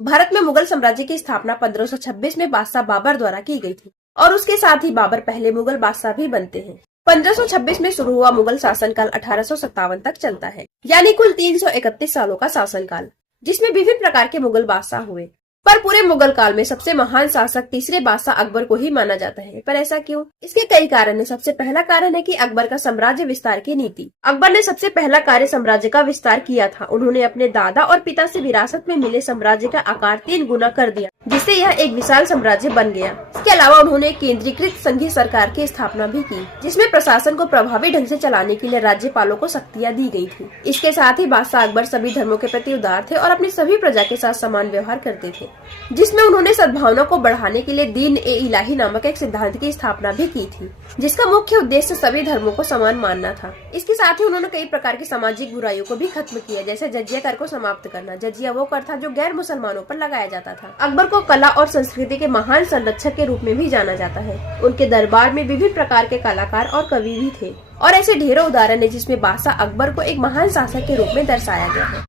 भारत में मुगल साम्राज्य की स्थापना 1526 में बादशाह बाबर द्वारा की गई थी और उसके साथ ही बाबर पहले मुगल बादशाह भी बनते हैं। 1526 में शुरू हुआ मुगल शासनकाल 1857 तक चलता है, यानी कुल 331 सालों का शासनकाल, जिसमें विभिन्न प्रकार के मुगल बादशाह हुए। पर पूरे मुगल काल में सबसे महान शासक तीसरे बादशाह अकबर को ही माना जाता है। पर ऐसा क्यों? इसके कई कारण है। सबसे पहला कारण है कि अकबर का साम्राज्य विस्तार की नीति। अकबर ने सबसे पहला कार्य साम्राज्य का विस्तार किया था। उन्होंने अपने दादा और पिता से विरासत में मिले साम्राज्य का आकार 3 गुना कर दिया, जिससे यह एक विशाल साम्राज्य बन गया। इसके अलावा उन्होंने केंद्रीकृत संघीय सरकार की स्थापना भी की, जिसमें प्रशासन को प्रभावी ढंग से चलाने के लिए राज्यपालों को शक्तियाँ दी गई थी। इसके साथ ही बादशाह अकबर सभी धर्मों के प्रति उदार थे और अपनी सभी प्रजा के साथ समान व्यवहार करते थे, जिसमें उन्होंने सद्भावना को बढ़ाने के लिए दीन ए इलाही नामक एक सिद्धांत की स्थापना भी की थी, जिसका मुख्य उद्देश्य सभी धर्मों को समान मानना था। इसके साथ ही उन्होंने कई प्रकार की सामाजिक बुराइयों को भी खत्म किया, जैसे जजिया कर को समाप्त करना। जजिया वो कर था जो गैर मुसलमानों पर लगाया जाता था। अकबर को कला और संस्कृति के महान संरक्षक के रूप में भी जाना जाता है। उनके दरबार में विभिन्न प्रकार के कलाकार और कवि भी थे और ऐसे ढेरों उदाहरण है जिसमें बादशाह अकबर को एक महान शासक के रूप में दर्शाया गया है।